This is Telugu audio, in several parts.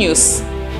న్యూస్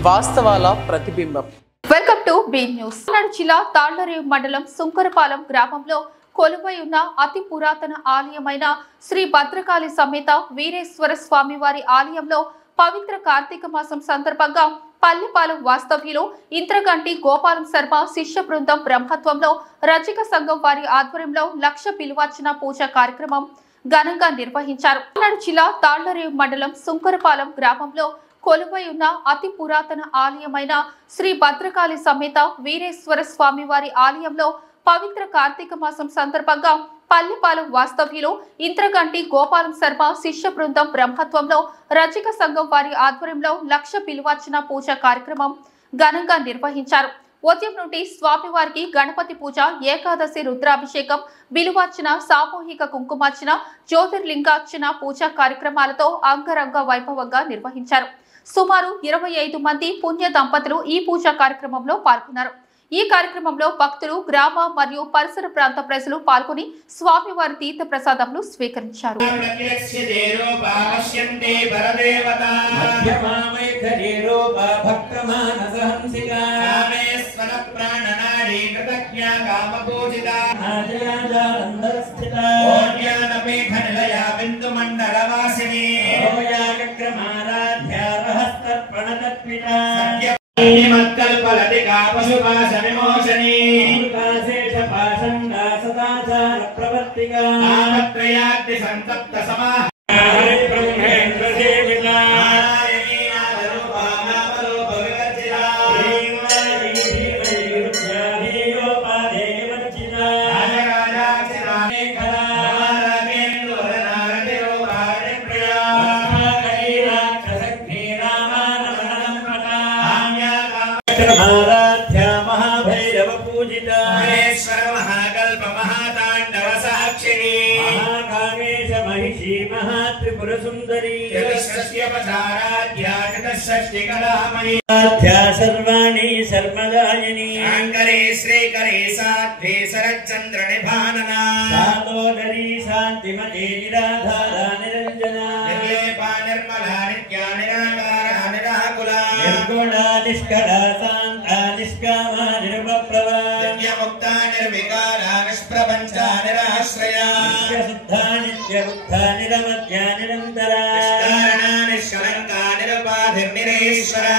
వాస్తవాల ప్రతిబింబం. Welcome to be news. జిల్లా తాళ్లరేవు మండలం సుంకరపాలెం గ్రామంలో కొలువై ఉన్న అతి పురాతన ఆలయమైన శ్రీ భద్రకాళి సమేత వీరేశ్వర స్వామి వారి ఆలయంలో పవిత్ర కార్తీక మాసం సందర్భంగా పల్లెపాలెం వాస్తవ్యులు ఇంద్రగంటి గోపాలం శర్మ శిష్య బృందం బ్రహ్మత్వంలో రజక సంఘం వారి ఆధ్వర్యంలో లక్ష పిలువచ్చిన పూజ కార్యక్రమం ఘనంగా నిర్వహించారు. జిల్లా తాళ్లరేవు మండలం సుంకరపాలెం గ్రామంలో కొలువై ఉన్న అతి పురాతన ఆలయమైన శ్రీ భద్రకాళి సమేత వీరేశ్వర స్వామి వారి ఆలయంలో పవిత్ర కార్తీక మాసం సందర్భంగా పల్లెపాలెం వాస్తవ్యులు ఇంద్రగంటి గోపాలం శర్మ శిష్య బృందం బ్రహ్మత్వంలో రజక సంఘం వారి ఆధ్వర్యంలో లక్ష పిలువచ్చిన పూజ కార్యక్రమం ఘనంగా నిర్వహించారు. ఉదయం నుండి స్వామివారికి గణపతి పూజ, ఏకాదశి రుద్రాభిషేకం, బిలువార్చన, సామూహిక కుంకుమార్చన, జ్యోతిర్లింగార్చన పూజా కార్యక్రమాలతో అంగరంగ వైభవంగా నిర్వహించారు. సుమారు 25 మంది పుణ్య దంపతులు ఈ పూజా కార్యక్రమంలో పాల్గొన్నారు. ఈ కార్యక్రమంలో భక్తులు, గ్రామ మరియు పరిసర ప్రాంత ప్రజలు పాల్గొని స్వామివారి తీర్థ ప్రసాదములు స్వీకరించారు. सर्वाणी सर्वदायिनी अंकरे श्रीकरे साध्वे शरच्चंद्र निभानना सातोदरी शांतिमती निराधारा निरंजना निर्लेपा निर्मला नित्या निराकारा निराकुला निर्गुणा निष्कला शांता निष्कामा निर्वप्रभा नित्यमुक्ता निर्विकारा निष्प्रपंचा निराश्रया नित्यशुद्धा नित्यबुद्धा निरमत्या निरन्तरा निष्कारणा निष्कलंका निरुपाधिर्निरेश्वरा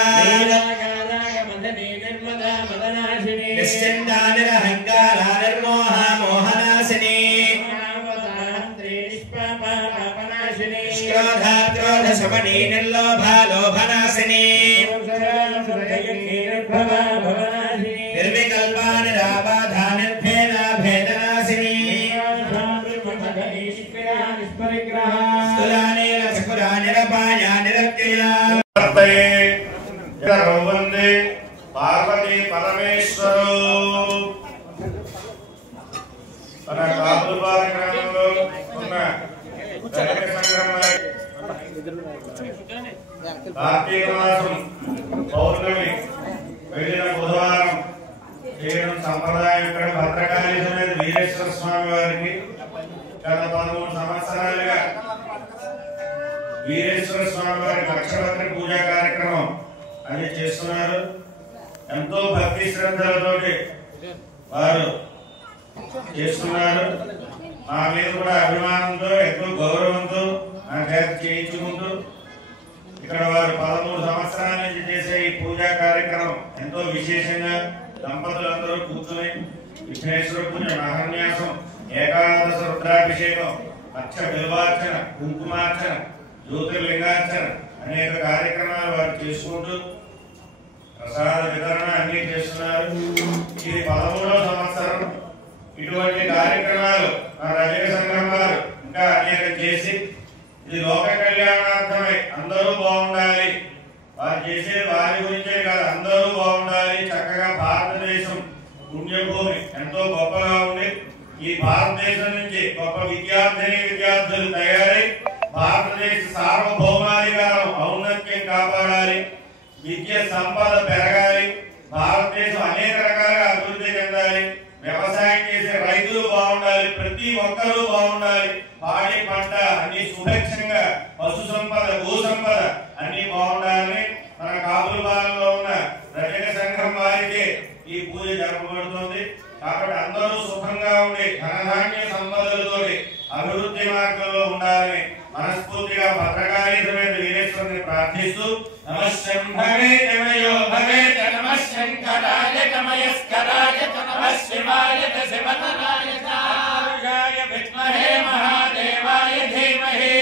निश्चिंता निरहंकारा निर्मोहा मोहनाशिनी निष्क्रोधा क्रोध शमनी निर्लोभा लोभनाशिनी निर्विकल्पा निराबाधा निर्भेदा भेदनाशिनी स्तुला निरस्फुरा निरपाया निरत्यया वंदे पार्वती परमेश्वरो గ్రామంలో ఉన్న కార్తీక మాసం పౌర్ణమి వెళ్ళిన బుధవారం చేయడం సంప్రదాయం. ఇక్కడ భద్రకాళి సమేత వీరేశ్వర స్వామి వారికి గత 13 సంవత్సరాలుగా వీరేశ్వర స్వామి వారి లక్షపత్రి పూజా కార్యక్రమం అని చేస్తున్నారు. ఎంతో భక్తి శ్రద్ధలతోటి వారు చేస్తున్నారు. మా మీద కూడా అభిమానంతో, ఎంతో గౌరవంతో నా చేత చేయించుకుంటూ ఇక్కడ వారు 13 సంవత్సరాల నుంచి చేసే ఈ పూజా కార్యక్రమం ఎంతో విశేషంగా దంపతులందరూ కూర్చుని విఘ్నేశ్వర పూజ, మహాన్యాసం, ఏకాదశ రుద్రాభిషేకం, లక్ష బిల్వార్చన, కుంకుమార్చన, జ్యోతిర్లింగార్చన అనేక కార్యక్రమాలు వారు చేసుకుంటూ ప్రసాద వితరణ అన్ని చేస్తున్నారు. ఇది 13వ సంవత్సరం. ఇటువంటి కార్యక్రమాలు మా రజక సంఘం వారు ఇంకా అనేక చేసి ఇది లోక కళ్యాణార్థమై అందరూ బాగుండాలి, వారు చేసేది వారి గురించే కాదు, అందరూ బాగుండాలి. చక్కగా భారతదేశం పుణ్యభూమి ఎంతో గొప్పగా ఉంది. ఈ భారతదేశం నుంచి గొప్ప విద్యార్థులు తయారై భారతదేశ సార్వభౌమాధికారం ఔన్నత్యం కాపాడాలి, విద్య సంపద పెరగాలి, భారతదేశం అనేక రకాలుగా అభివృద్ధి చెందాలి, వ్యవసాయం చేసే రైతులు బాగుండాలి, ప్రతి ఒక్కరూ బాగుండాలి, పాడి పంట అన్ని సుభిక్షంగా, పశు సంపద, భూ సంపద అన్ని బాగుండాలని మనకు కాబట్టి అందరూ సుఖంగా ఉండి ధనధాన్య సంపదలతో అభివృద్ధి మార్గంలో ఉండాలని మనస్ఫూర్తిగా భద్రకాళి సమేత వీరేశ్వరుని ప్రార్థిస్తూ నమః శంభవే నమయో భవేత నమః శంకరాయ నమయస్కరాయ నమః శివాయ శివతరాయ చారుషాయ విద్మహే మహాదేవాయ ధీమహి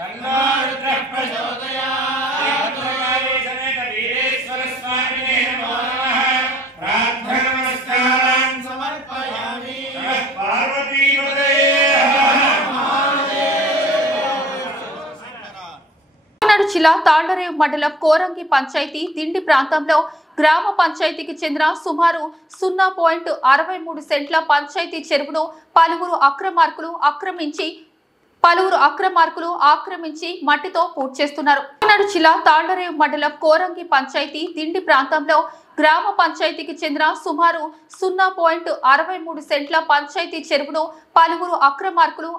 తన్నో రుద్రః ప్రచోదయాత్ భద్రకాళి సమేత వీరేశ్వర స్వామినే నమో నమః ప్రార్థన నమస్కారం సమర్పయామి నమః పార్వతీ పతయే జిల్లా తాళ్లరేవు మండలం కోరంగి పంచాయతీ దిండి ప్రాంతంలో గ్రామ పంచాయతీకి చెందిన సుమారు 0.63 సెంట్ల పంచాయతీ చెరువును పలువురు అక్రమార్కులు ఆక్రమించి మట్టితో పూడ్చేస్తున్నారు. జిల్లా తాళ్లరేవు మండలం కోరంగి పంచాయతీ దిండి ప్రాంతంలో గ్రామ పంచాయతీకి చెందిన సుమారు 0.63 సెంట్ల పంచాయతీ చెరువును పలువురు అక్రమార్కులు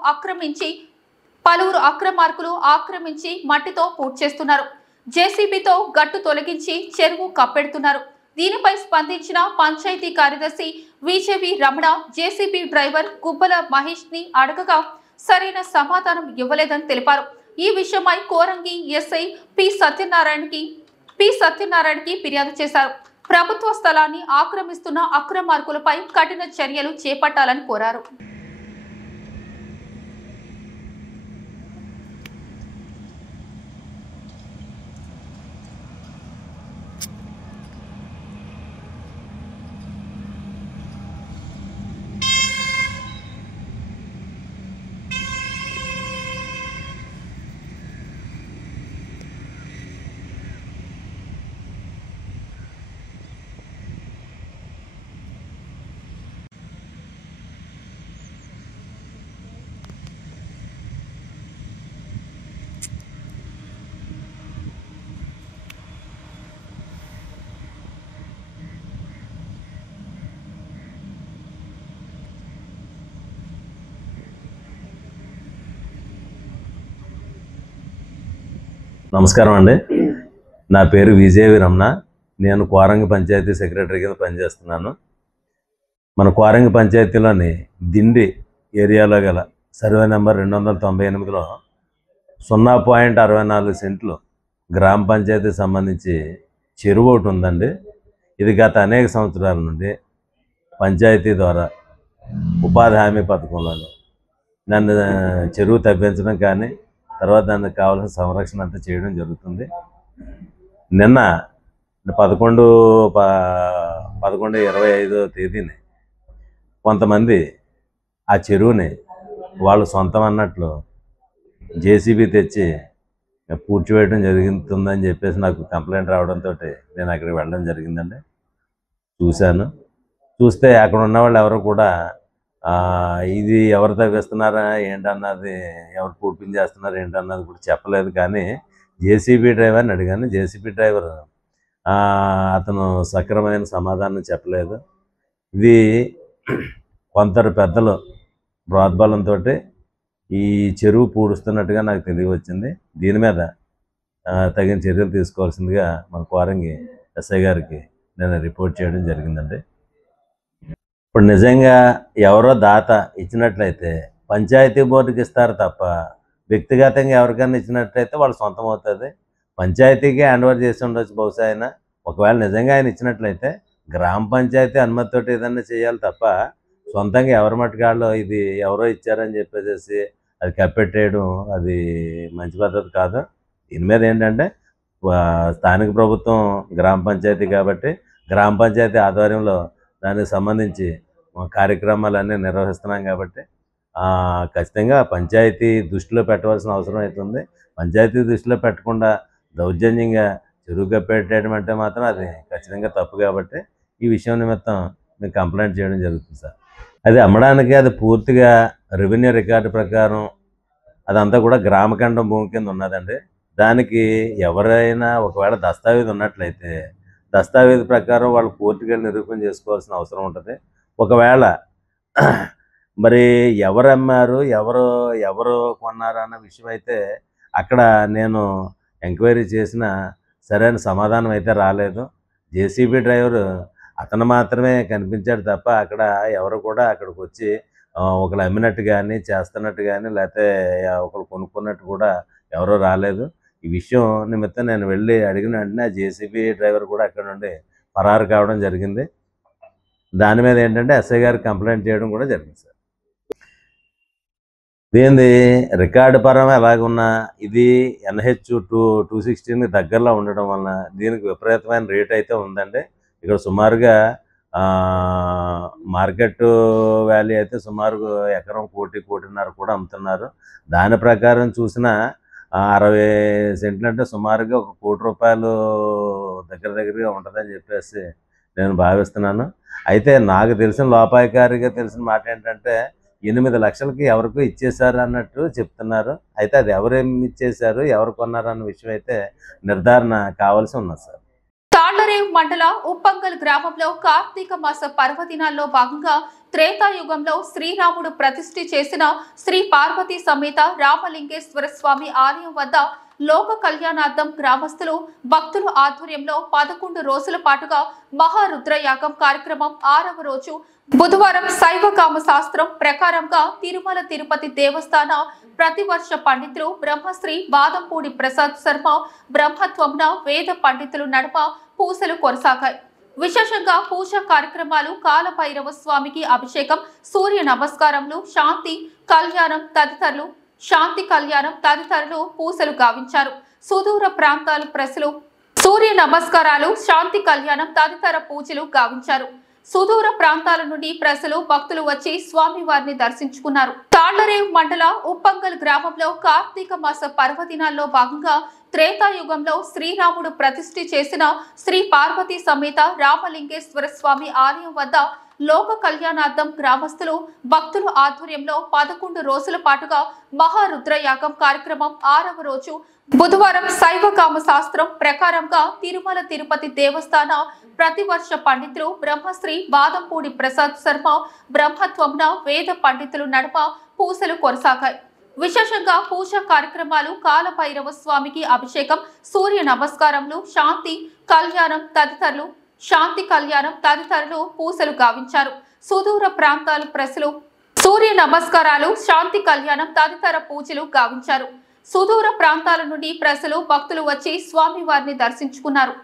ఆక్రమించి మట్టితో పూడ్చేస్తున్నారు. జేసీబీతో గట్టు తొలగించి చెరువు కప్పెడుతున్నారు. దీనిపై స్పందించిన పంచాయతీ కార్యదర్శి విజేవి రమణ జేసీబీ డ్రైవర్ గుబ్బల మహేష్ ని అడగగా సరైన సమాధానం ఇవ్వలేదని తెలిపారు. ఈ విషయమై కోరంగి ఎస్ఐ పి సత్యనారాయణకి ఫిర్యాదు చేశారు. ప్రభుత్వ స్థలాన్ని ఆక్రమిస్తున్న అక్రమార్కులపై కఠిన చర్యలు చేపట్టాలని కోరారు. నమస్కారం అండి. నా పేరు విజేవి రమణ. నేను కోరంగి పంచాయతీ సెక్రటరీ కింద పనిచేస్తున్నాను. మన కోరంగి పంచాయతీలోని దిండి ఏరియాలో గల సర్వే నెంబర్ 298లో 0.64 సెంట్లు గ్రామ పంచాయతీ సంబంధించి చెరువు ఒకటి ఉందండి. ఇది గత అనేక సంవత్సరాల నుండి పంచాయతీ ద్వారా ఉపాధి హామీ పథకంలో నన్ను చెరువు తవ్వించడం కానీ తర్వాత దానికి కావాల్సిన సంరక్షణ అంతా చేయడం జరుగుతుంది. నిన్న 11/11/25 తేదీని కొంతమంది ఆ చెరువుని వాళ్ళు సొంతం అన్నట్లు జేసీబీ తెచ్చి పూడ్చివేయడం జరుగుతుందని చెప్పేసి నాకు కంప్లైంట్ రావడంతో నేను అక్కడికి వెళ్ళడం జరిగిందండి. చూస్తే అక్కడ ఉన్న వాళ్ళు ఎవరు కూడా ఇది ఎవరు తవ్వేస్తున్నారా ఏంటన్నది, ఎవరు పూడ్పింగ్ చేస్తున్నారు ఏంటన్నది కూడా చెప్పలేదు. కానీ జేసీబీ డ్రైవర్ని అడిగాను. జేసీబీ డ్రైవర్ అతను సక్రమైన సమాధానం చెప్పలేదు. ఇది కొందరు పెద్దలు ప్రోద్బలంతో ఈ చెరువు పూడుస్తున్నట్టుగా నాకు తెలియవచ్చింది. దీని మీద తగిన చర్యలు తీసుకోవాల్సిందిగా మన కోరంగి ఎస్ఐ గారికి నేను రిపోర్ట్ చేయడం జరిగిందండి. ఇప్పుడు నిజంగా ఎవరో దాత ఇచ్చినట్లయితే పంచాయతీ బోర్డుకి ఇస్తారు తప్ప వ్యక్తిగతంగా ఎవరికైనా ఇచ్చినట్లయితే వాళ్ళు సొంతం అవుతుంది. పంచాయతీకి హ్యాండ్ ఓవర్ చేసి ఉండొచ్చు బహుశా ఆయన. ఒకవేళ నిజంగా ఆయన ఇచ్చినట్లయితే గ్రామ పంచాయతీ అనుమతితోటి ఏదన్నా చేయాలి తప్ప సొంతంగా ఎవరి మట్టుకాళ్ళు ఇది ఎవరో ఇచ్చారని చెప్పేసి అది కప్పెట్టేయడం అది మంచి పద్ధతి కాదు. దీని మీద ఏంటంటే స్థానిక ప్రభుత్వం గ్రామ పంచాయతీ కాబట్టి గ్రామ పంచాయతీ ఆధ్వర్యంలో దానికి సంబంధించి కార్యక్రమాలన్నీ నిర్వహిస్తున్నాం కాబట్టి ఖచ్చితంగా పంచాయతీ దృష్టిలో పెట్టవలసిన అవసరం అవుతుంది. పంచాయతీ దృష్టిలో పెట్టకుండా దౌర్జన్యంగా చెరువు కప్పెట్టడం అంటే మాత్రం అది ఖచ్చితంగా తప్పు. కాబట్టి ఈ విషయం నిమిత్తం మేము కంప్లైంట్ చేయడం జరుగుతుంది సార్. అది అమ్మడానికి అది పూర్తిగా రెవెన్యూ రికార్డు ప్రకారం అదంతా కూడా గ్రామఖండం భూమి కింద ఉన్నదండి. దానికి ఎవరైనా ఒకవేళ దస్తావేజ్ ఉన్నట్లయితే దస్తావేజ్ ప్రకారం వాళ్ళు కోర్టుకి వెళ్ళి నిరూపణ చేసుకోవాల్సిన అవసరం ఉంటుంది. ఒకవేళ మరి ఎవరు అమ్మారు ఎవరు కొన్నారు అన్న విషయం అయితే అక్కడ నేను ఎంక్వైరీ చేసిన సరైన సమాధానం అయితే రాలేదు. జేసీబీ డ్రైవరు అతను మాత్రమే కనిపించాడు తప్ప అక్కడ ఎవరు కూడా అక్కడికి వచ్చి ఒకరు అమ్మినట్టు కానీ చేస్తున్నట్టు కానీ లేకపోతే ఒకరు కొనుక్కున్నట్టు కూడా ఎవరూ రాలేదు. ఈ విషయం నిమిత్తం నేను వెళ్ళి అడిగిన వెంటనే ఆ జేసీబీ డ్రైవర్ కూడా అక్కడ నుండి పరారు కావడం జరిగింది. దాని మీద ఏంటంటే ఎస్ఐ గారికి కంప్లైంట్ చేయడం కూడా జరిగింది సార్. దీనిది రికార్డు పరంగా ఎలాగున్నా ఇది NH 216 దగ్గరలో ఉండడం వలన దీనికి విపరీతమైన రేట్ అయితే ఉందండి. ఇక్కడ సుమారుగా మార్కెట్ వాల్యూ అయితే సుమారు ఎకరం 1.5 కోటిన్నర కూడా అమ్ముతున్నారు. దాని ప్రకారం చూసిన 60 సెంట్లు అంటే సుమారుగా ఒక 1 కోటి రూపాయలు దగ్గరగా ఉంటుందని చెప్పేసి నేను భావిస్తున్నాను. అయితే నాకు తెలిసిన లోపాయకారిగా తెలిసిన మాట ఏంటంటే 8 లక్షలకి ఎవరికో ఇచ్చేశారు అన్నట్టు చెప్తున్నారు. అయితే అది ఎవరేమి ఇచ్చేశారు, ఎవరు కొన్నారు అన్న విషయం అయితే నిర్ధారణ కావాల్సి ఉన్నది సార్. తాళ్లరేవు మండల ఉప్పంగల్ గ్రామంలో కార్తీక మాస పర్వదినాల్లో భాగంగా త్రేతాయుగంలో శ్రీరాముడు ప్రతిష్ఠ చేసిన శ్రీ పార్వతీ సమేత రామలింగేశ్వర స్వామి ఆలయం వద్ద లోక కళ్యాణార్థం గ్రామస్తులు భక్తుల ఆధ్వర్యంలో 11 రోజుల పాటుగా మహారుద్రయాగం కార్యక్రమం 6వ రోజు బుధవారం శైవకామ శాస్త్రం ప్రకారంగా తిరుమల తిరుపతి దేవస్థాన ప్రతివర్ష పండితులు బ్రహ్మశ్రీ బాదంపూడి ప్రసాద్ శర్మ బ్రహ్మత్వంన వేద పండితులు నడుమ పూజలు కొనసాగాయి. విశేషంగా పూజా కార్యక్రమాలు కాలభైరవ స్వామికి అభిషేకం, సూర్య నమస్కారములు, శాంతి కళ్యాణం తదితరులు పూజలు గావించారు. సుదూర ప్రాంతాల ప్రజలు సూర్య నమస్కారాలు, శాంతి కళ్యాణం తదితర పూజలు గావించారు. సుదూర ప్రాంతాల నుండి ప్రజలు భక్తులు వచ్చి స్వామివారిని దర్శించుకున్నారు. తాళ్లరేవు మండల ఉప్పంగల్ గ్రామంలో కార్తీక మాస పర్వదినాల్లో భాగంగా త్రేతాయుగంలో శ్రీరాముడు ప్రతిష్ఠ చేసిన శ్రీ పార్వతీ సమేత రామలింగేశ్వర స్వామి ఆలయం వద్ద లోక కళ్యాణార్థం గ్రామస్తులు భక్తుల ఆధ్వర్యంలో 11 రోజుల పాటుగా మహారుద్రయాగం కార్యక్రమం 6వ రోజు బుధవారం శైవకామ శాస్త్రం ప్రకారంగా తిరుమల తిరుపతి దేవస్థాన ప్రతివర్ష పండితులు బ్రహ్మశ్రీ బాదంపూడి ప్రసాద్ శర్మ బ్రహ్మత్వంన వేద పండితులు నడుమ పూజలు కొనసాగాయి. విశేషంగా పూజా కార్యక్రమాలు కాలభైరవ స్వామికి అభిషేకం, సూర్య నమస్కారములు, శాంతి కళ్యాణం తదితరులు పూజలు గావించారు. సుదూర ప్రాంతాల ప్రజలు సూర్య నమస్కారాలు, శాంతి కళ్యాణం తదితర పూజలు గావించారు. సుదూర ప్రాంతాల నుండి ప్రజలు భక్తులు వచ్చి స్వామివారిని దర్శించుకున్నారు.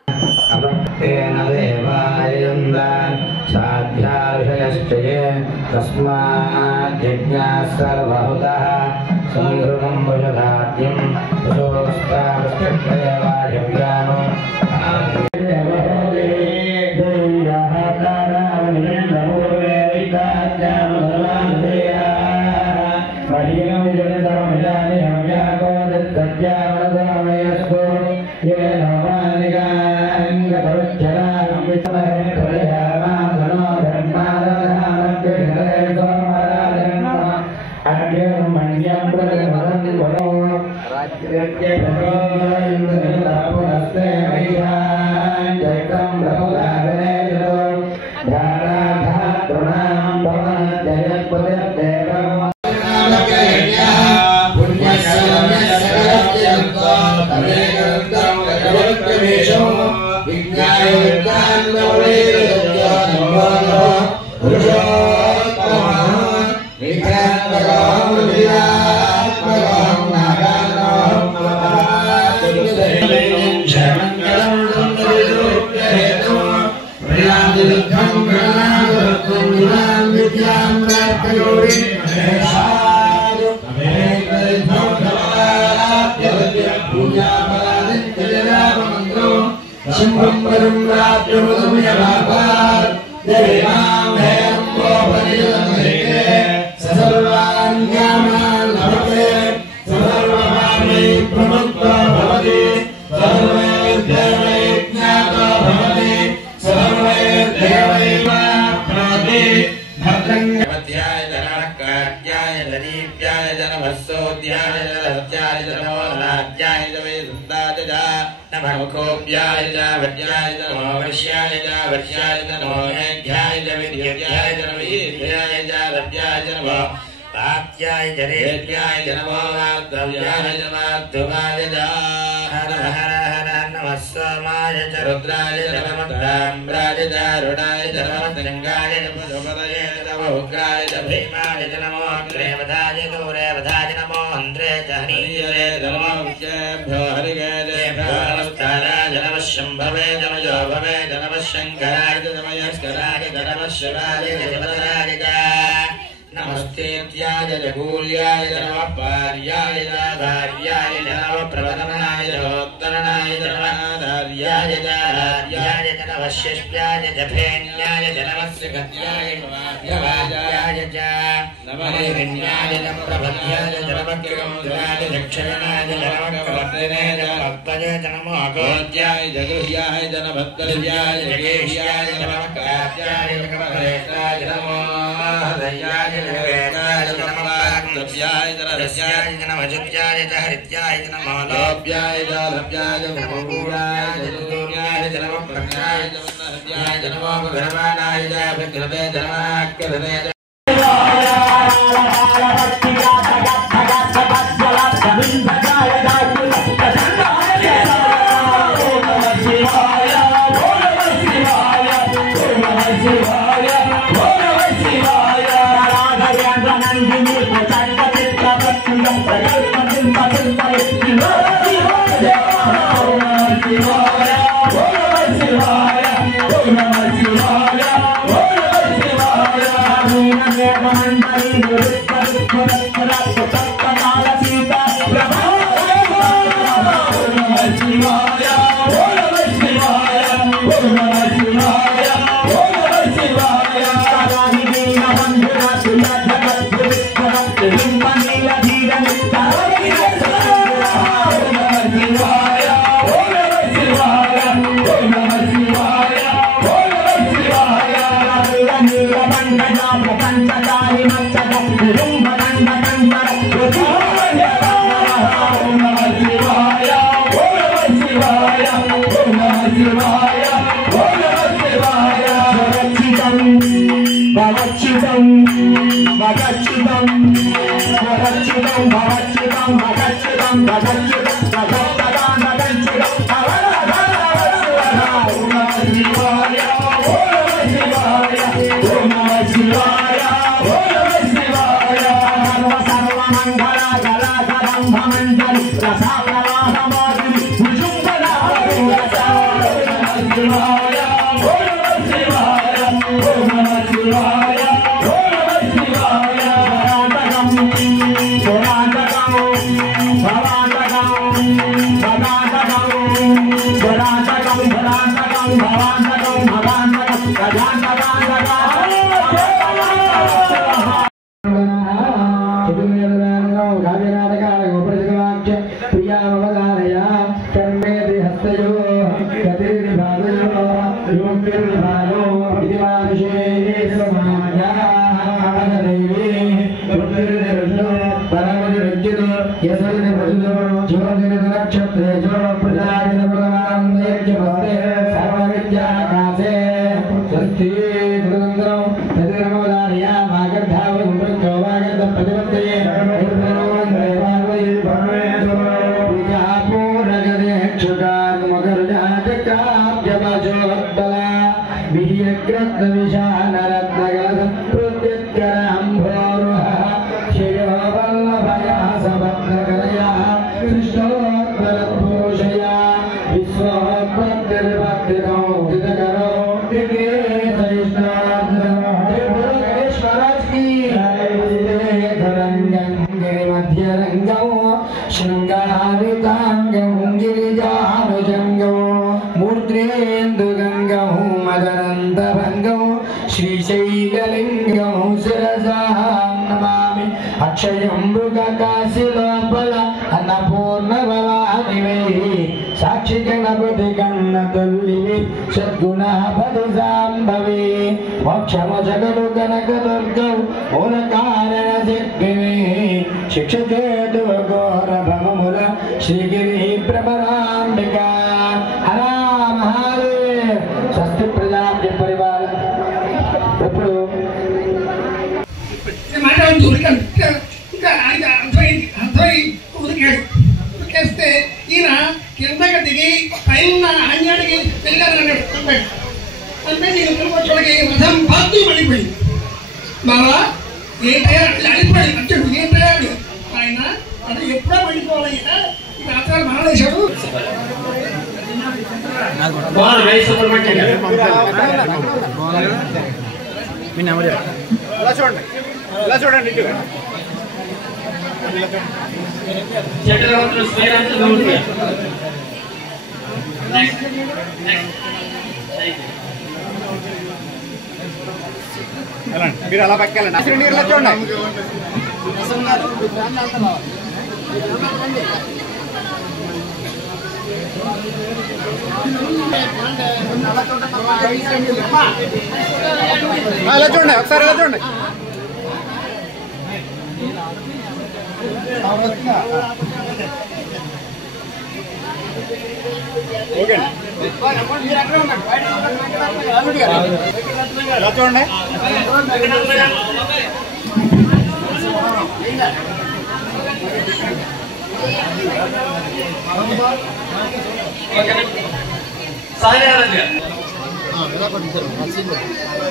सोमाय च रुद्राय च नमः ताम्राय च रुडाय च नमः गंगाय च पशुपतये च नमः उग्राय च भीमाय च नमो अग्रेवधाय गौरेवधाय नमो हन्त्रे च हनीये च नमो विषयेभ्यो हरिगेभ्यो नमस्काराय च नमः शम्भवे च नमो भवे च नमः शङ्कराय च नमः यस्कराय च नमः शिवाय च जगदराय च नमस्तेत्याय च गूल्याय च नमः पार्याय च भार्याय च नमः प्रवदनाय च उत्तरणाय च नमः आधार्याय च आर्याय च नमः शिष्याय च फेन्याय च नमः श्रीगत्याय प्रवाद्याय च नमः हिरण्याय च प्रभद्याय च नमः कृगमुद्राय च क्षयणाय च नमः कवर्तने च भक्तये च नमः अगोद्याय च गृह्याय च नमः भक्तर्याय च गेह्याय च नमः कात्याय च कमलेशाय च नमः हृदयाय च वेदाय च नमः लभ्याय च रस्याय च नमः जुत्याय च हरित्याय च नमः लोभ्याय च लभ्याय च भूयाय च दूर्याय च नमः प्रज्ञाय च वन्नहत्याय च नमः विघ्नमानाय च विघ्नते च नमः कृते च కిందకి దిగి పైన అంటే నేను తిరుగుబట్టోళ్ళకి రథం బాధ్యం పడిపోయింది. బాబా ఏంటయ్యా అడిగిపోయి అంటే ఏంటయ్యా ఆయన అంటే ఎప్పుడో పడిపోవాలయ్యా రాత్రాలు మానేశాడు. చూడండి మీరు అలా పక్కెళ్ళండి. చూడండి ఇలా చూడండి ఒకసారి ఇలా చూడండి. ఓకే ఇలా చూడండి.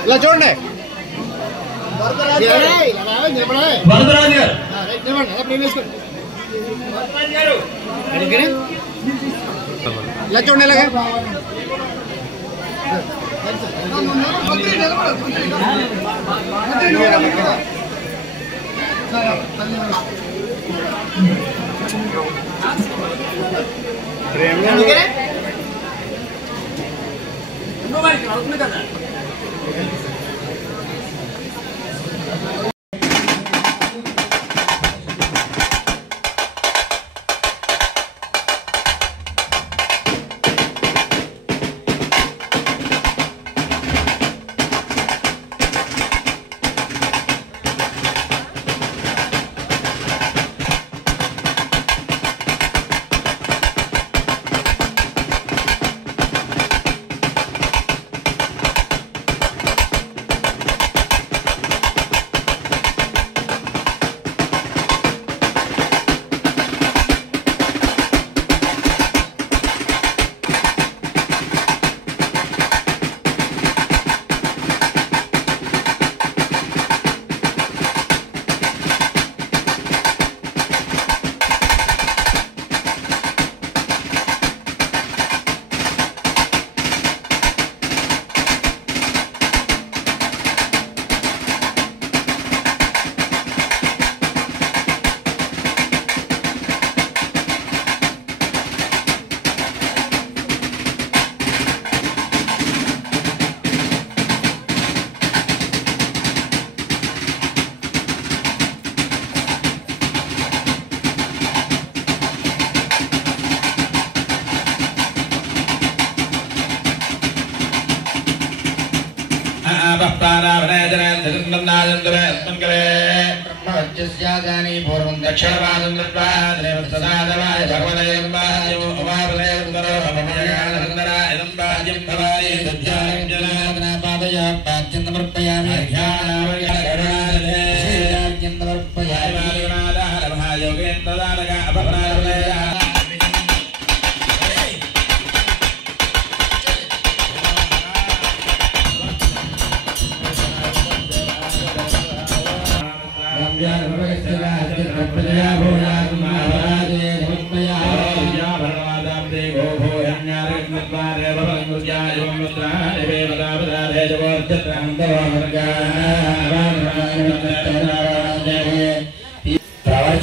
ఇలా చూడండి. వరదరాజు గారు ఇలా చూడండి. ఇలాగే पूर्व दक्षिण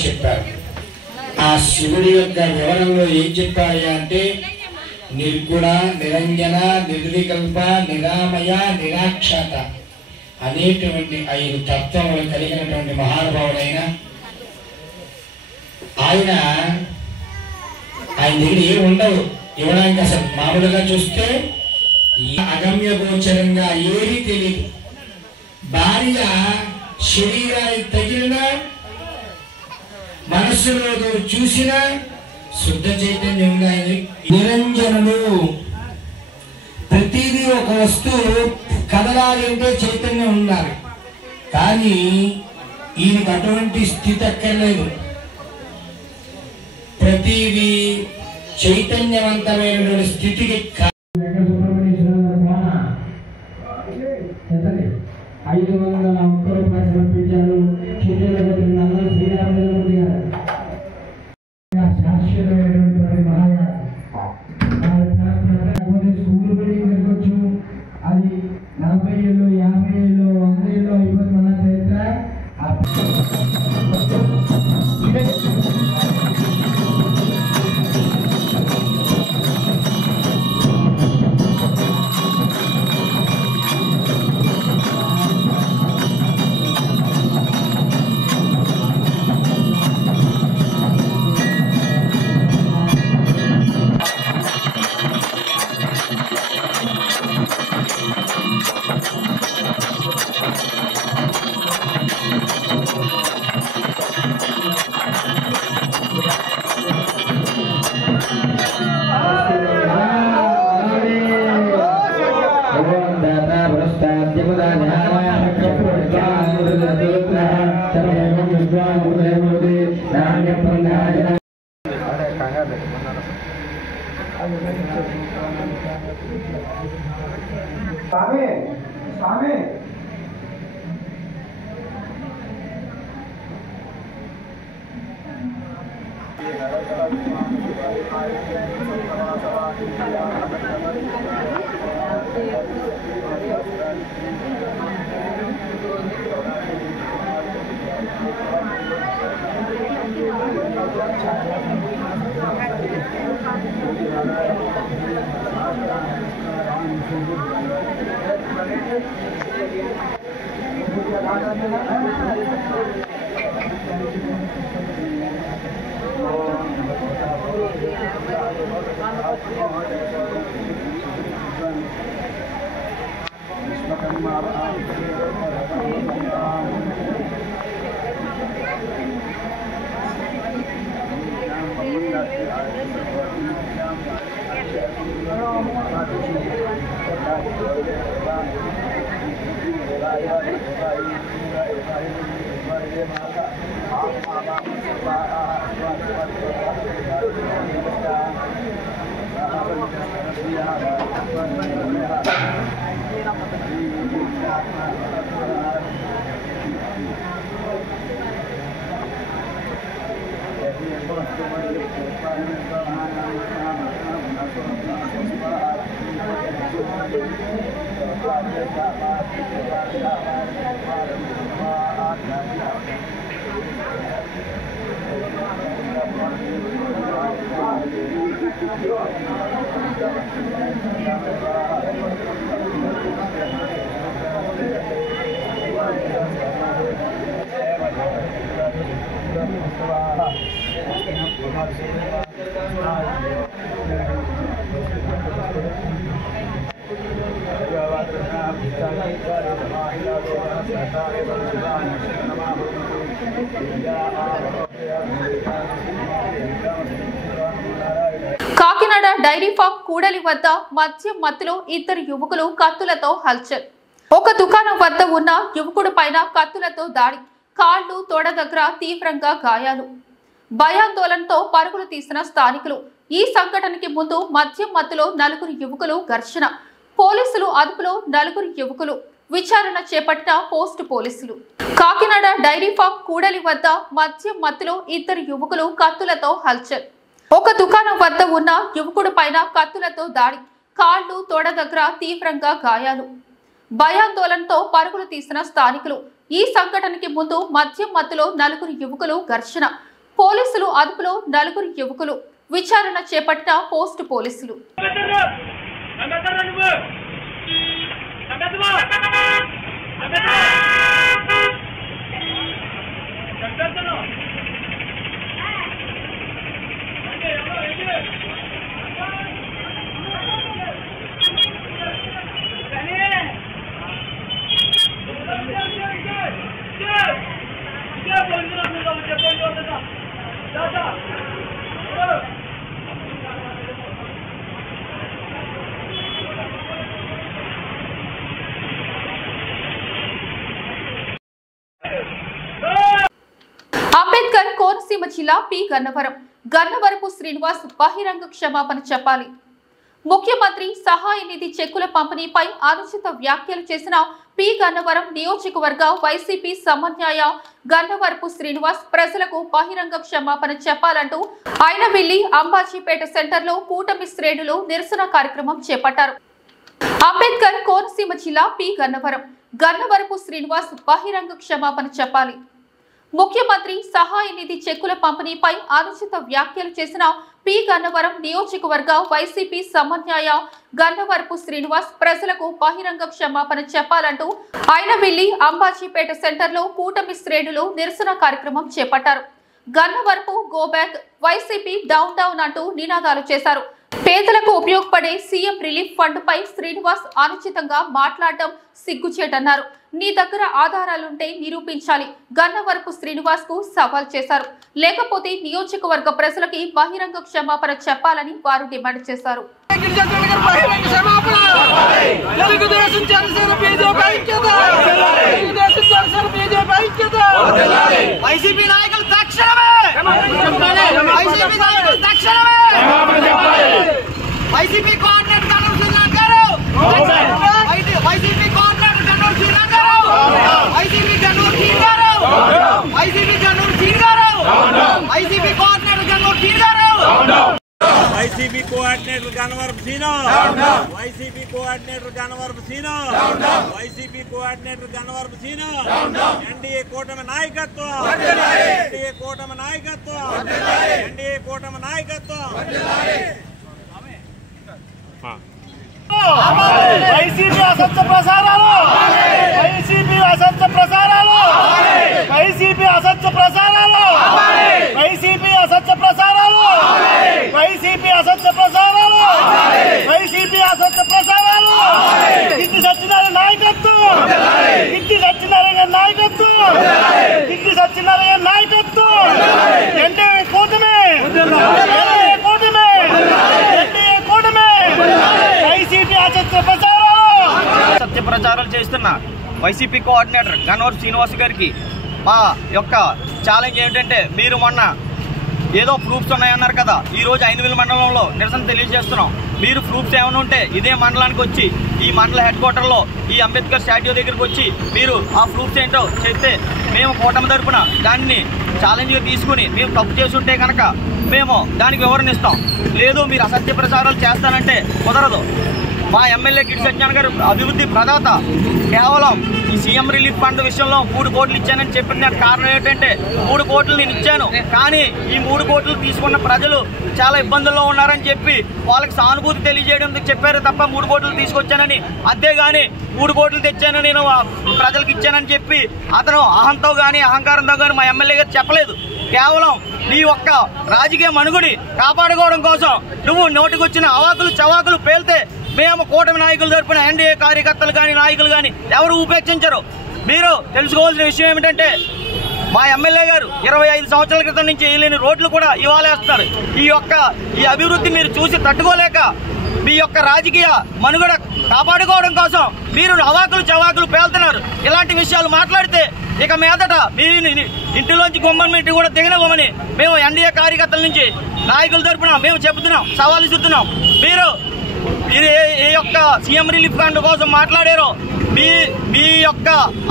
చెప్పారు. ఆ శివుడి యొక్క వివరంలో ఏం చెప్పాలి అంటే నిర్గుణ, నిరంజన, నిర్వికల్ప, నిరామయ, నిరాక్షత అనేటువంటి 5 తత్వములు కలిగినటువంటి మహానుభావుడైన ఆయన దగ్గర ఏమి ఉండవు ఇవ్వడానికి. అసలు మామూలుగా చూస్తే అగమ్య గోచరంగా ఏమీ తెలియదు. భార్య శరీరానికి తగిలిన మనస్సులో చూసిన శుద్ధ చైతన్యంగా నిరంజనుడు. ప్రతిదీ ఒక వస్తువు కదలాలి అంటే చైతన్యం ఉండాలి, కానీ ఈయనకు అటువంటి స్థితి అక్కర్లేదు. ప్రతిదీ చైతన్యవంతమైనటువంటి స్థితికి 501 రూపాయలు సమర్పించారు. చిత్రపతి నల్ల శ్రీరామచంద్రమూర్తి గారు శాశ్వతమైనటువంటి మహాయాగం. స్కూల్ బిల్డింగ్ జరగవచ్చు, అది 40 ఏళ్ళు 50 ఏళ్ళు 100 ఏళ్ళు అయిపోతుంది. మన చరిత్ర స్వామి కాకినాడ డైరీ ఫామ్ కూడలి వద్ద మద్యం మత్తులో ఇద్దరు యువకులు కత్తులతో హల్చల్. ఒక దుకాణం వద్ద ఉన్న యువకుడు పైన కత్తులతో దాడి, కాళ్లు తొడ దగ్గర తీవ్రంగా గాయాలు. భయాందోళనతో పరుగులు తీసిన స్థానికులు. ఈ సంఘటనకి ముందు మద్యం మత్తులో 4 యువకులు ఘర్షణ. పోలీసులు అదుపులో 4 యువకులు. విచారణ చేపట్టిన పోస్ట్ పోలీసులు. కాకినాడ డైరీ ఫామ్ కూడలి వద్ద మద్యం మత్తులో ఇద్దరు యువకులు కత్తులతో హల్చల్. ఒక దుకాణం వద్ద ఉన్న యువకుడు పైన కత్తులతో దాడి, కాళ్లు తొడ దగ్గర తీవ్రంగా గాయాలు. భయాందోళనతో పరుగులు తీసిన స్థానికులు. ఈ సంఘటనకి ముందు మద్యం మత్తులో 4 యువకులు ఘర్షణ. పోలీసులు అదుపులో 4 యువకులు. విచారణ చేపట్టిన పోస్ట్ పోలీసులు. అంబేద్కర్ కోనసీమ జిల్లా పి గన్నవరం. గన్నవరపు శ్రీనివాస్ బహిరంగ క్షమాపణ చెప్పాలి. ముఖ్యమంత్రి సహాయ నిధి చెక్కుల పంపిణీపై అనుచిత వ్యాఖ్యలు చేసిన పి గన్నవరం నియోజకవర్గ వైసీపీ సమన్వయ గన్నవరపు శ్రీనివాస్ ప్రజలకు బహిరంగ క్షమాపణ చెప్పాలంటూ ఐనవిల్లి అంబాజీపేట సెంటర్లో కూటమి శ్రేణులు నిరసన కార్యక్రమం చేపట్టారు. అంబేద్కర్ కోనసీమ జిల్లా పి గన్నవరపు శ్రీనివాస్ బహిరంగ క్షమాపణ చెప్పాలి. ముఖ్యమంత్రి సహాయ నిధి చెక్కుల పంపిణీపై అనుచిత వ్యాఖ్యలు చేసిన పి గన్నవరం నియోజకవర్గ వైసీపీ సమన్వయ గన్నవరపు శ్రీనివాస్ ప్రజలకు బహిరంగ క్షమాపణ చెప్పాలంటూ ఐనవిల్లి అంబాజీపేట సెంటర్లో కూటమి శ్రేణులు నిరసన కార్యక్రమం చేపట్టారు. Gannavarapu go back, YCP down down అంటూ నినాదాలు చేశారు. పేదలకు ఉపయోగపడే సీఎం రిలీఫ్ ఫండ్ పై శ్రీనివాస్ అనుచితంగా మాట్లాడటం సిగ్గుచేటన్నారు. నీ దగ్గర ఆధారాలుంటే నిరూపించాలి. గన్నవరపు శ్రీనివాస్ కు సవాల్ చేశారు. లేకపోతే నియోజకవర్గ ప్రజలకి బహిరంగ క్షమాపణ చెప్పాలని వారు డిమాండ్ చేశారు. వైసీపీ కోఆర్డినేటర్ కన్నూరు శ్రీనాథ్ గారు, వైసీపీ కోఆర్డినేటర్ కన్నూరు శ్రీనాథ్ గారు, వైసీపీ కన్నూరు శ్రీనాథ్ గారు, వైసీపీ కన్నూరు శ్రీనాథ్ గారు, వైసీపీ కోఆర్డినేటర్ కన్నూరు శ్రీనాథ్ గారు, YCP coordinator Gannavarapu Seenu, YCP coordinator Gannavarapu Seenu, YCP coordinator Gannavarapu Seenu, NDA కూటమి నాయకత్వం, ఎన్డీఏ కూటమి నాయకత్వం, ఎన్డీఏ కూటమి నాయకత్వం. వైసీపీ అసత్య ప్రసారాలు, వైసీపీ అసత్య ప్రసారాలు, వైసీపీ అసత్య ప్రసారాలు, వైసీపీ అసత్య ప్రసారాలు, వైసీపీ అసత్య ప్రసారాలు, వైసీపీ అసత్య ప్రసారాలు. గిట్టి సత్యనారాయణ నాయకత్వం, గిట్టి సత్యనారాయణ నాయకత్వం, గిట్టి సత్యనారాయణ నాయకత్వం, ఎన్డీఏ కూటమి, ఎన్డీఏ కూటమి, ఎన్డీఏ కూటమి, వైసీపీ అసత్య ప్రచారాలు, సత్య ప్రచారాలు చేస్తున్న వైసీపీ కోఆర్డినేటర్ గన్నవరపు శ్రీనివాస్ గారికి మా యొక్క ఛాలెంజ్ ఏమిటంటే, మీరు మొన్న ఏదో ప్రూఫ్స్ ఉన్నాయన్నారు కదా, ఈ రోజు ఐనవిల్లి మండలంలో నిరసన తెలియజేస్తున్నాం. మీరు ప్రూఫ్స్ ఏమైనా ఉంటే ఇదే మండలానికి వచ్చి ఈ మండల హెడ్ క్వార్టర్లో ఈ అంబేద్కర్ స్టాట్యూ దగ్గరికి వచ్చి మీరు ఆ ప్రూఫ్స్ ఏంటో చెప్తే మేము కూటమి తరపున దాన్ని ఛాలెంజ్గా తీసుకుని మేము తప్పు చేసి ఉంటే కనుక మేము దానికి వివరణ ఇస్తాం. లేదు మీరు అసత్య ప్రచారాలు చేస్తానంటే కుదరదు. మా ఎమ్మెల్యే గిడ్డి సత్యనారాయణ గారు అభివృద్ధి ప్రదాత, కేవలం ఈ సీఎం రిలీఫ్ ఫండ్ విషయంలో 3 కోట్లు ఇచ్చానని చెప్పిన దానికి కారణం ఏంటంటే 3 కోట్లు నేను ఇచ్చాను, కానీ ఈ 3 కోట్లు తీసుకున్న ప్రజలు చాలా ఇబ్బందుల్లో ఉన్నారని చెప్పి వాళ్ళకి సానుభూతి తెలియజేయడం చెప్పారు తప్ప 3 కోట్లు తీసుకొచ్చానని, అంతేగాని 3 కోట్లు తెచ్చాను నేను ప్రజలకు ఇచ్చానని చెప్పి అతను అహంతో కానీ అహంకారంతో కానీ మా ఎమ్మెల్యే గారు చెప్పలేదు. కేవలం నీ ఒక్క రాజకీయ మనుగుడి కాపాడుకోవడం కోసం నువ్వు నోటికొచ్చిన అవాకులు చవాకులు పేల్తే మేము కూటమి నాయకుల తరపున ఎన్డీఏ కార్యకర్తలు కానీ నాయకులు కానీ ఎవరు ఉపేక్షించరు. మీరు తెలుసుకోవాల్సిన విషయం ఏమిటంటే, మా ఎమ్మెల్యే గారు 25 సంవత్సరాల క్రితం నుంచి వేయలేని రోడ్లు కూడా ఇవాళ వేస్తున్నారు. ఈ అభివృద్ధి మీరు చూసి తట్టుకోలేక మీ యొక్క రాజకీయ మనుగడ కాపాడుకోవడం కోసం మీరు అవాకులు చవాకులు పేలుతున్నారు. ఇలాంటి విషయాలు మాట్లాడితే ఇక మీదట మీ ఇంటిలోంచి గుమ్మం ఇంటి కూడా దిగనివ్వమని మేము ఎన్డీఏ కార్యకర్తల నుంచి నాయకుల తరపున మేము చెబుతున్నాం, సవాలు ఇస్తున్నాం. మీరు ఏ యొక్క సీఎం రిలీఫ్ ఫండ్ కోసం మాట్లాడారో మీ యొక్క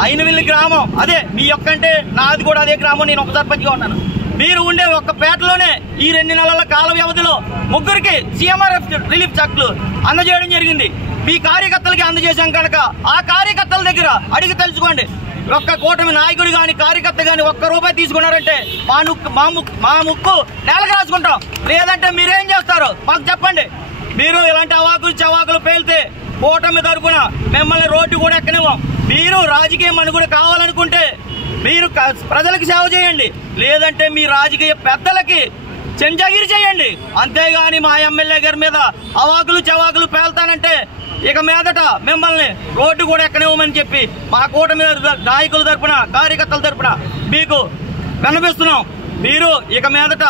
ఐనవిల్లి గ్రామం అదే మీ యొక్క అంటే నాది కూడా అదే గ్రామం, నేను ఒక సర్పంచ్గా ఉన్నాను. మీరు ఉండే ఒక్క పేటలోనే ఈ 2 నెలల కాల వ్యవధిలో 3కి సీఎంఆర్ఎఫ్ రిలీఫ్ చెక్లు అందజేయడం జరిగింది. మీ కార్యకర్తలకి అందజేశాం కనుక ఆ కార్యకర్తల దగ్గర అడిగి తెలుసుకోండి. ఒక్క కూటమి నాయకుడు కానీ కార్యకర్త కానీ ₹1 తీసుకున్నారంటే మా ముక్కు నేలకు రాసుకుంటాం. లేదంటే మీరేం చేస్తారు మాకు చెప్పండి. మీరు ఇలాంటి అవాకులు చవాకులు పేలితే కూటమి తరపున మిమ్మల్ని రోడ్డు కూడా ఎక్కనివ్వం. మీరు రాజకీయ మనుగడ కావాలనుకుంటే మీరు ప్రజలకు సేవ చేయండి, లేదంటే మీ రాజకీయ పెద్దలకి చెంచగిరి చేయండి. అంతేగాని మా ఎమ్మెల్యే గారి మీద అవాకులు చవాకులు పేల్తానంటే ఇక మీదట మిమ్మల్ని రోడ్డు కూడా ఎక్కనివ్వమని చెప్పి మా కూటమి నాయకుల తరపున కార్యకర్తల తరపున మీకు విన్నపిస్తున్నాం. మీరు ఇక మీదట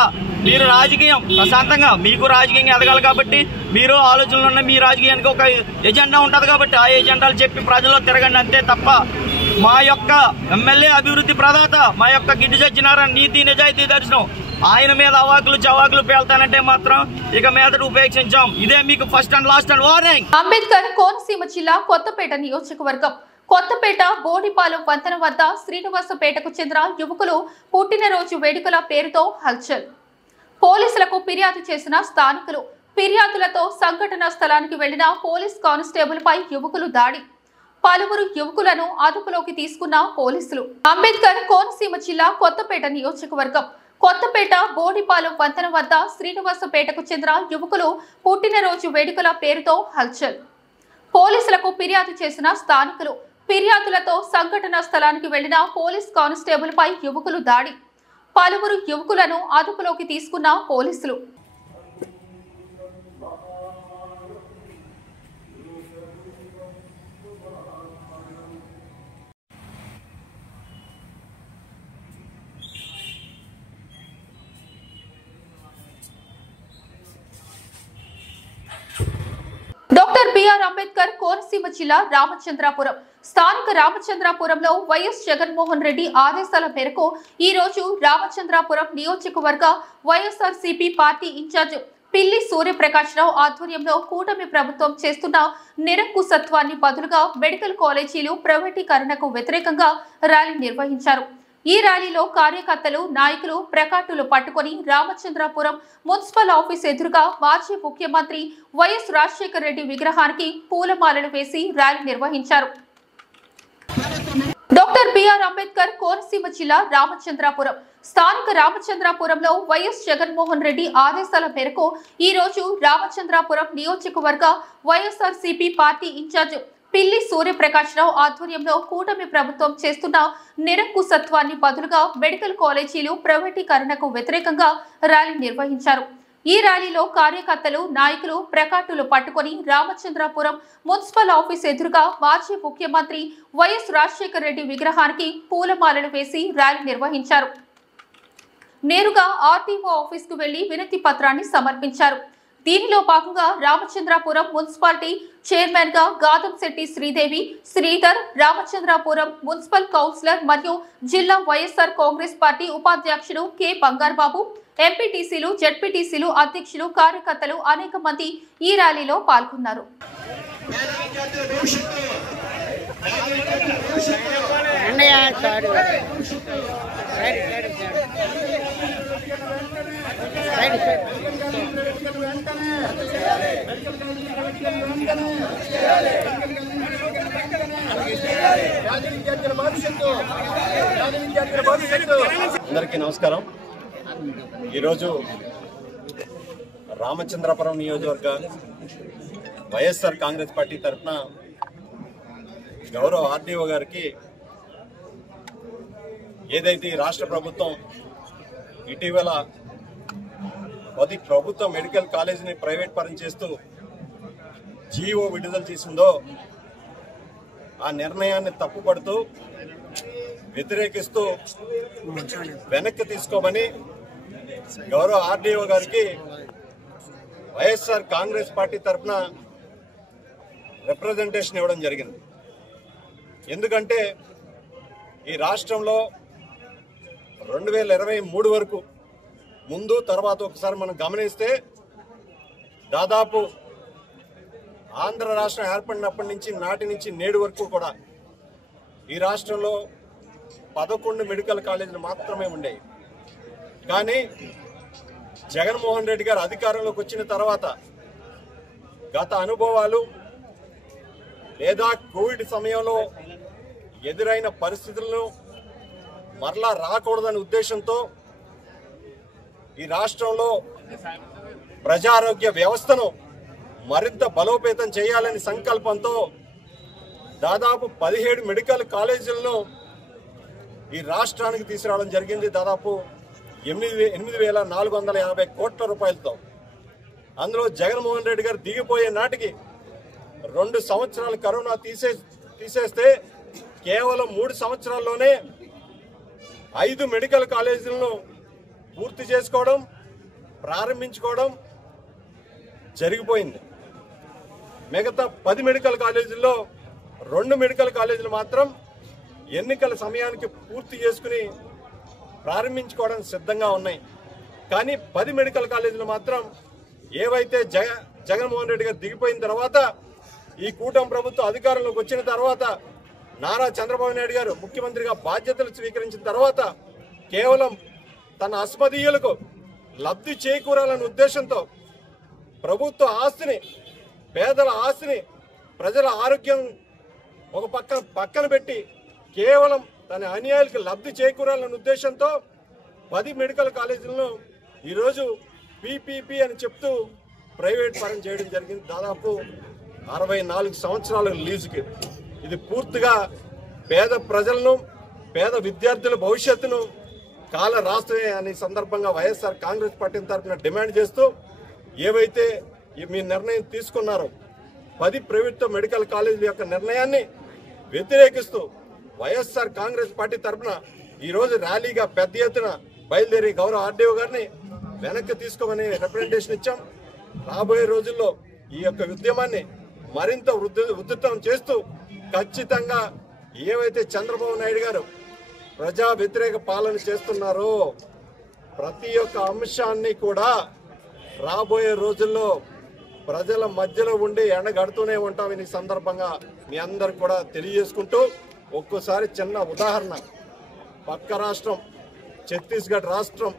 మీరు రాజకీయం ప్రశాంతంగా మీకు రాజకీయంగా ఎదగాలి కాబట్టి మీరు ఆలోచనలు ఉన్న మీ రాజకీయానికి ఒక ఎజెండా ఉంటుంది కాబట్టి ఆ ఎజెండాలు చెప్పి ప్రజల్లో తిరగండి అంతే తప్ప మా యొక్క ఎమ్మెల్యే అభివృద్ధి ప్రదాత మా యొక్క గిడ్డి సత్యనారాయణ నీతి నిజాయితీ దర్శనం ఆయన మీద అవాకులు చవాకులు పేల్తానంటే మాత్రం ఇక మీదట ఉపేక్షించాం. ఇదే మీకు first and last and warning. Ambedkar Konaseema జిల్లా కొత్తపేట నియోజకవర్గం కొత్తపేట బోడిపాలెం వంతెన వద్ద శ్రీనివాసపేటకు చెందిన యువకులు పుట్టినరోజు వేడుకల పేరుతో హల్చల్. పోలీసులకు ఫిర్యాదు చేసిన స్థానికులు. ఫిర్యాదులతో సంఘటనా స్థలానికి వెళ్లిన పోలీస్ కానిస్టేబుల్ పై యువకులు దాడి. పలువురు యువకులను అదుపులోకి తీసుకున్న పోలీసులు. అంబేద్కర్ కోనసీమ జిల్లా కొత్తపేట నియోజకవర్గం కొత్తపేట బోడిపాలెం వంతెన వద్ద శ్రీనివాసపేటకు చెందిన యువకులు పుట్టినరోజు వేడుకల పేరుతో హల్చల్. పోలీసులకు ఫిర్యాదు చేసిన స్థానికులు. ఫిర్యాదులతో సంఘటనా స్థలానికి వెళ్లిన పోలీస్ కానిస్టేబుల్ పై యువకులు దాడి. పలువురు యువకులను అదుపులోకి తీసుకున్న పోలీసులు. డాక్టర్ బిఆర్ అంబేద్కర్ కోనసీమ జిల్లా రామచంద్రాపురం స్థానిక రామచంద్రాపురంలో వైఎస్ జగన్మోహన్ రెడ్డి ఆదేశాల మేరకు ఈ రోజు రామచంద్రాపురం నియోజకవర్గ వైఎస్ఆర్సీపీ పార్టీ ఇన్ఛార్జ్ పిల్లి సూర్యప్రకాశ్రావు ఆధ్వర్యంలో కూటమి ప్రభుత్వం చేస్తున్న నిరంకుశత్వాన్ని బదులుగా మెడికల్ కాలేజీలు ప్రైవేటీకరణకు వ్యతిరేకంగా ర్యాలీ నిర్వహించారు. ఈ ర్యాలీలో కార్యకర్తలు నాయకులు ప్లకార్డులు పట్టుకుని రామచంద్రాపురం మున్సిపల్ ఆఫీస్ ఎదురుగా మాజీ ముఖ్యమంత్రి వైఎస్ రాజశేఖర రెడ్డి విగ్రహానికి పూలమాలలు వేసి ర్యాలీ నిర్వహించారు. డాక్టర్ బిఆర్ అంబేద్కర్ కోనసీమ జిల్లా రామచంద్రాపురం స్థానిక రామచంద్రాపురంలో వైఎస్ జగన్మోహన్ రెడ్డి ఆదేశాల మేరకు ఈ రోజు రామచంద్రాపురం నియోజకవర్గ వైఎస్ఆర్సీపీ పార్టీ ఇన్ఛార్జ్ పిల్లి సూర్యప్రకాశ్రావు ఆధ్వర్యంలో కూటమి ప్రభుత్వం చేస్తున్న నిరంకుశత్వాన్ని బదులుగా మెడికల్ కాలేజీలు ప్రైవేటీకరణకు వ్యతిరేకంగా ర్యాలీ నిర్వహించారు. ఈ ర్యాలీలో కార్యకర్తలు నాయకులు ప్లకార్డులు పట్టుకుని రామచంద్రాపురం మున్సిపల్ ఆఫీస్ ఎదురుగా మాజీ ముఖ్యమంత్రి వైఎస్ రాజశేఖర రెడ్డి విగ్రహానికి పూలమాలలు వేసి ర్యాలీ నిర్వహించారు. నేరుగా ఆర్టీఓ ఆఫీస్ కు వెళ్లి వినతి పత్రాన్ని సమర్పించారు. దీనిలో భాగంగా రామచంద్రాపురం మున్సిపాలిటీ చైర్మన్ గా గాదంశెట్టి శ్రీదేవి, శ్రీధర్, రామచంద్రాపురం మున్సిపల్ కౌన్సిలర్ మరియు జిల్లా వైఎస్ఆర్ కాంగ్రెస్ పార్టీ ఉపాధ్యక్షుడు కె బంగారుబాబు, ఎంపీటీసీలు, జెడ్పీటీసీలు, అధ్యక్షులు, కార్యకర్తలు అనేక మంది ఈ ర్యాలీలో పాల్గొన్నారు. అందరికీ నమస్కారం. ఈరోజు రామచంద్రపురం నియోజకవర్గ వైఎస్ఆర్ కాంగ్రెస్ పార్టీ తరఫున గౌరవ ఆర్డీఓ గారికి ఏదైతే రాష్ట్ర ప్రభుత్వం ఇటీవల 10 ప్రభుత్వ మెడికల్ కాలేజీని ప్రైవేట్ పరం చేస్తూ జీవో విడుదల చేసిందో ఆ నిర్ణయాన్ని తప్పుపడుతూ వ్యతిరేకిస్తూ వెనక్కి తీసుకోమని గౌరవ ఆర్డీఓ గారికి వైఎస్ఆర్ కాంగ్రెస్ పార్టీ తరఫున రిప్రజెంటేషన్ ఇవ్వడం జరిగింది. ఎందుకంటే ఈ రాష్ట్రంలో 2023 వరకు ముందు తర్వాత ఒకసారి మనం గమనిస్తే దాదాపు ఆంధ్ర రాష్ట్రం ఏర్పడినప్పటి నుంచి నాటి నుంచి నేడు వరకు కూడా ఈ రాష్ట్రంలో 11 మెడికల్ కాలేజీలు మాత్రమే ఉండేవి. కానీ జగన్మోహన్ రెడ్డి గారు అధికారంలోకి వచ్చిన తర్వాత గత అనుభవాలు లేదా కోవిడ్ సమయంలో ఎదురైన పరిస్థితులను మరలా రాకూడదనే ఉద్దేశంతో ఈ రాష్ట్రంలో ప్రజారోగ్య వ్యవస్థను మరింత బలోపేతం చేయాలని సంకల్పంతో దాదాపు 17 మెడికల్ కాలేజీలను ఈ రాష్ట్రానికి తీసుకురావడం జరిగింది. దాదాపు 8,450 కోట్ల రూపాయలతో. అందులో జగన్మోహన్ రెడ్డి గారు దిగిపోయే నాటికి 2 సంవత్సరాలు కరోనా తీసేస్తే కేవలం 3 సంవత్సరాల్లోనే 5 మెడికల్ కాలేజీలను పూర్తి చేసుకోవడం, ప్రారంభించుకోవడం జరిగిపోయింది. మిగతా 10 మెడికల్ కాలేజీల్లో 2 మెడికల్ కాలేజీలు మాత్రం ఎన్నికల సమయానికి పూర్తి చేసుకుని ప్రారంభించుకోవడానికి సిద్ధంగా ఉన్నాయి. కానీ 10 మెడికల్ కాలేజీలు మాత్రం ఏవైతే జగన్మోహన్ రెడ్డి గారు దిగిపోయిన తర్వాత ఈ కూటమి ప్రభుత్వం అధికారంలోకి వచ్చిన తర్వాత నారా చంద్రబాబు నాయుడు గారు ముఖ్యమంత్రిగా బాధ్యతలు స్వీకరించిన తర్వాత కేవలం తన అస్మదీయులకు లబ్ధి చేకూరాలనే ఉద్దేశంతో ప్రభుత్వ ఆస్తిని, పేదల ఆస్తిని, ప్రజల ఆరోగ్యం ఒక పక్కన పెట్టి కేవలం తన అన్యాయాలకు లబ్ధి చేకూరాలనే ఉద్దేశంతో 10 మెడికల్ కాలేజీలను ఈరోజు పీపీపీ అని చెప్తూ ప్రైవేట్ పరం చేయడం జరిగింది. దాదాపు 64 సంవత్సరాల లీజుకి. ఇది పూర్తిగా పేద ప్రజలను, పేద విద్యార్థుల భవిష్యత్తును కాల రాష్ట్రమే అనే సందర్భంగా వైఎస్ఆర్ కాంగ్రెస్ పార్టీ తరఫున డిమాండ్ చేస్తూ ఏవైతే మీ నిర్ణయం తీసుకున్నారో 10 ప్రభుత్వ మెడికల్ కాలేజీల యొక్క నిర్ణయాన్ని వ్యతిరేకిస్తూ వైఎస్ఆర్ కాంగ్రెస్ పార్టీ తరఫున ఈరోజు ర్యాలీగా పెద్ద ఎత్తున బయలుదేరి గౌరవ ఆర్డీఓ గారిని వెనక్కి తీసుకోమని రిప్రజెంటేషన్ ఇచ్చాం. రాబోయే రోజుల్లో ఈ యొక్క ఉద్యమాన్ని మరింత ఉధృతం చేస్తూ ఖచ్చితంగా ఏవైతే చంద్రబాబు నాయుడు గారు ప్రజా వ్యతిరేక పాలన చేస్తున్నారో ప్రతి ఒక్క అంశాన్ని కూడా రాబోయే రోజుల్లో ప్రజల మధ్యలో ఉండి ఎండగడుతూనే ఉంటామని సందర్భంగా మీ అందరు కూడా తెలియజేసుకుంటూ, ఒక్కోసారి చిన్న ఉదాహరణ, పక్క రాష్ట్రం ఛత్తీస్గఢ్ రాష్ట్రం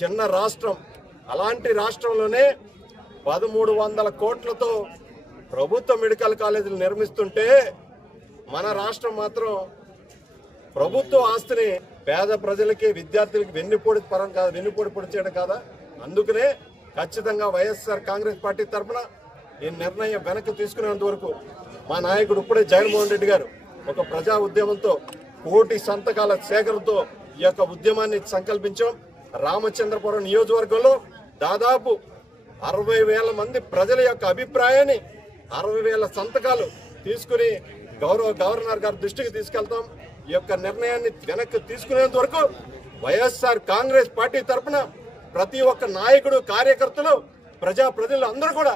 చిన్న రాష్ట్రం, అలాంటి రాష్ట్రంలోనే 1300 కోట్లతో ప్రభుత్వ మెడికల్ కాలేజీలు నిర్మిస్తుంటే మన రాష్ట్రం మాత్రం ప్రభుత్వ ఆస్తిని పేద ప్రజలకి, విద్యార్థులకి వెన్నుపోటు పొడి చేయడం కాదా? అందుకనే ఖచ్చితంగా వైఎస్ఆర్ కాంగ్రెస్ పార్టీ తరఫున ఈ నిర్ణయం వెనక్కి తీసుకునేంత వరకు మా నాయకుడు ఇప్పుడే జగన్మోహన్ రెడ్డి గారు ఒక ప్రజా ఉద్యమంతో 1,000 సంతకాల సేకరణతో ఈ యొక్క ఉద్యమాన్ని సంకల్పించాం. రామచంద్రపురం నియోజకవర్గంలో దాదాపు 60,000 మంది ప్రజల యొక్క అభిప్రాయాన్ని 60,000 సంతకాలు తీసుకుని గౌరవ గవర్నర్ గారి దృష్టికి తీసుకెళ్తాం. ఈ యొక్క నిర్ణయాన్ని వెనక్కి తీసుకునేంత వరకు వైఎస్ఆర్ కాంగ్రెస్ పార్టీ తరఫున ప్రతి ఒక్క నాయకుడు, కార్యకర్తలు, ప్రజలు అందరూ కూడా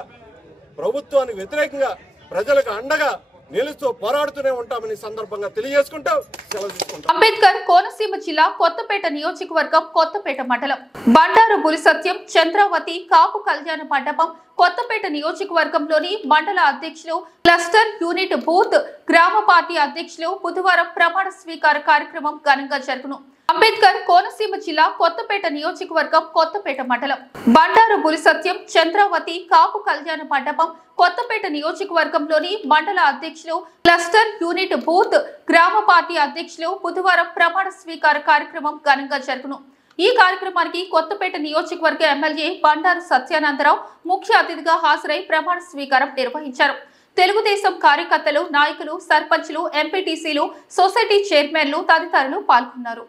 ప్రభుత్వానికి వ్యతిరేకంగా ప్రజలకు అండగా నిలుస్తూ పోరాడుతూనే ఉంటామని సందర్భంగా తెలియజేసుకుంటూ సెలవు తీసుకుంటాం. అంబేద్కర్ కోనసీమ జిల్లా కొత్తపేట నియోజకవర్గం కొత్తపేట మండలం బండారు బులిసత్యం చంద్రావతి కాపు కళ్యాణ మండపం కొత్తపేట నియోజకవర్గంలోని మండల అధ్యక్షులు, క్లస్టర్ యూనిట్ బూత్, గ్రామ పార్టీ అధ్యక్షులు బుధవారం ప్రమాణ స్వీకార కార్యక్రమం ఘనంగా జరుగును. అంబేద్కర్ కోనసీమ జిల్లా కొత్తపేట నియోజకవర్గం కొత్తపేట మండలం బండారు బులిసత్యం చంద్రావతి కాపు కళ్యాణ మండపం కొత్తపేట నియోజకవర్గంలోని మండల అధ్యక్షులు, క్లస్టర్ యూనిట్ బూత్, గ్రామ పార్టీ అధ్యక్షులు బుధవారం ప్రమాణ స్వీకార కార్యక్రమం ఘనంగా జరుగును. ఈ కార్యక్రమానికి కొత్తపేట నియోజకవర్గ ఎమ్మెల్యే బండారు సత్యానందరావు ముఖ్య అతిథిగా హాజరై ప్రమాణ స్వీకారం నిర్వహించారు. తెలుగుదేశం కార్యకర్తలు, నాయకులు, సర్పంచ్లు, ఎంపీటీసీలు, సొసైటీ చైర్మన్లు తదితరులు పాల్గొన్నారు.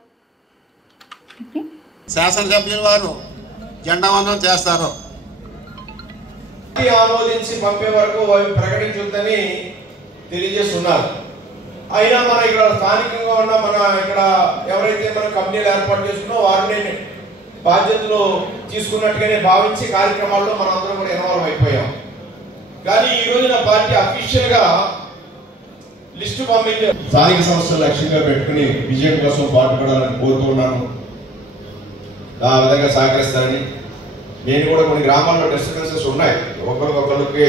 శాసనసభ్యుల వారు జెండా వందనం చేస్తారు. ఆమోదించి పంపే వరకు వాళ్ళు ప్రకటించొద్దని తెలియజేస్తున్నారు. అయినా మన ఇక్కడ స్థానికంగా ఉన్న మన ఇక్కడ ఎవరైతే మన కంపెనీలు ఏర్పాటు చేసుకున్నో వారిని బాధ్యతలు తీసుకున్నట్టుగానే భావించి కార్యక్రమాల్లో మనం అందరం కూడా ఇన్వాల్వ్ అయిపోయాం. కానీ ఈ రోజున పార్టీ అఫీషియల్ గా లిస్టు పంపించి స్థానిక సంస్థలు లక్ష్యంగా పెట్టుకుని విజయం కోసం పాటుపడాలని కోరుతున్నాను. ఆ విధంగా సహకరిస్తారని. నేను కూడా కొన్ని గ్రామాల్లో డిస్టర్బెన్సెస్ ఉన్నాయి, ఒకరికొకరికి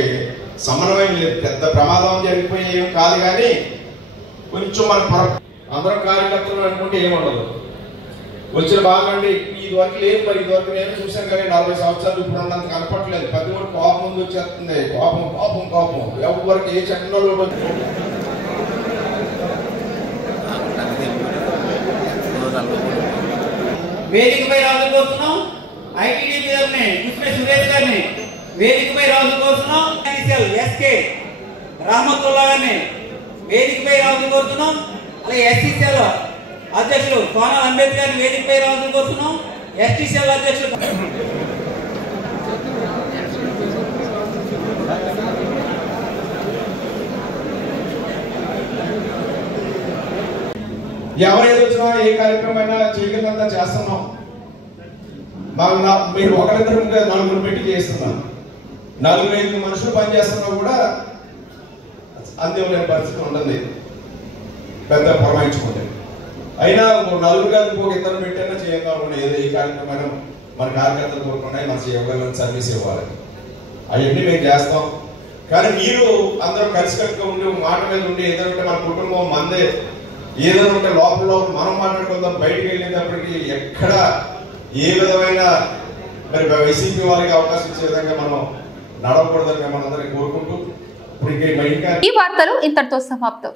సమన్వయం లేదు, పెద్ద ప్రమాదం జరిగిపోయి ఏం కాదు, కానీ కొంచెం మన అందరం కార్యకర్తలు అనుకుంటే ఏముండదు. వచ్చిన బాగుండి ఇది వరకు లేదు, మరి ఇది వరకు నేను చూసాను కానీ 40 సంవత్సరాలు ఇప్పుడు ఉన్నంత కనపట్లేదు. ప్రతి ఒక్కరు కోపం ముందు వచ్చేస్తుంది, కోపం కోపం కోపం. ఎవరి వరకు ఏ చట్టంలో వేదికపై రాజు కోరుతున్నాం. ఐటీడీపీ గారిని సురేష్ గారిని వేదికపై రాజు కోరుతున్నాం. ఎస్కే రహమతుల్లా గారిని వేదికపై రాజు కోరుతున్నాం. అలాగే ఎస్టీసీఎల్ అధ్యక్షులు కోనాల అంబేద్కర్ వేదికపై రాజు కోరుతున్నాం. ఎస్టీసీఎల్ అధ్యక్షులు ఎవరైతే వచ్చినా ఏ కార్యక్రమం అయినా చేయగలంతా చేస్తున్నాం. మీరు ఒకరిద్దరు 4 పెట్టి చేస్తున్నాం. 4-5 మనుషులు పనిచేస్తున్నా కూడా అంతిమలేని పరిస్థితి ఉంటుంది పెద్ద పురమాయించుకుంటే. అయినా 4 కాదు 2 పెట్టైనా చేయగలం. ఏదో ఈ కార్యక్రమం మన కార్యకర్తలు కోరుకున్నాయి, మన ఇవ్వగలని సర్వీస్ ఇవ్వాలి, అవన్నీ మేము చేస్తాం. కానీ మీరు అందరూ కలిసికట్టుగా ఉండి మాట మీద ఉండి ఏదంటే మన కుటుంబం మందే ఏదైనా ఉంటే లోపల మనం మాట్లాడుకుందాం, బయటికి వెళ్ళేటప్పటికి ఎక్కడ ఏ విధమైన మరి వైసీపీ వారికి అవకాశం ఇచ్చే విధంగా మనం నడవకూడదని మేము అందరినీ కోరుకుంటూ ఈ వార్తలు ఇంతటితో సమాప్తం.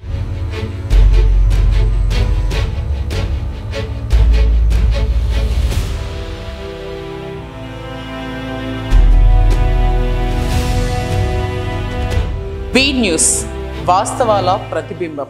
బీ న్యూస్ వాస్తవాల ప్రతిబింబం.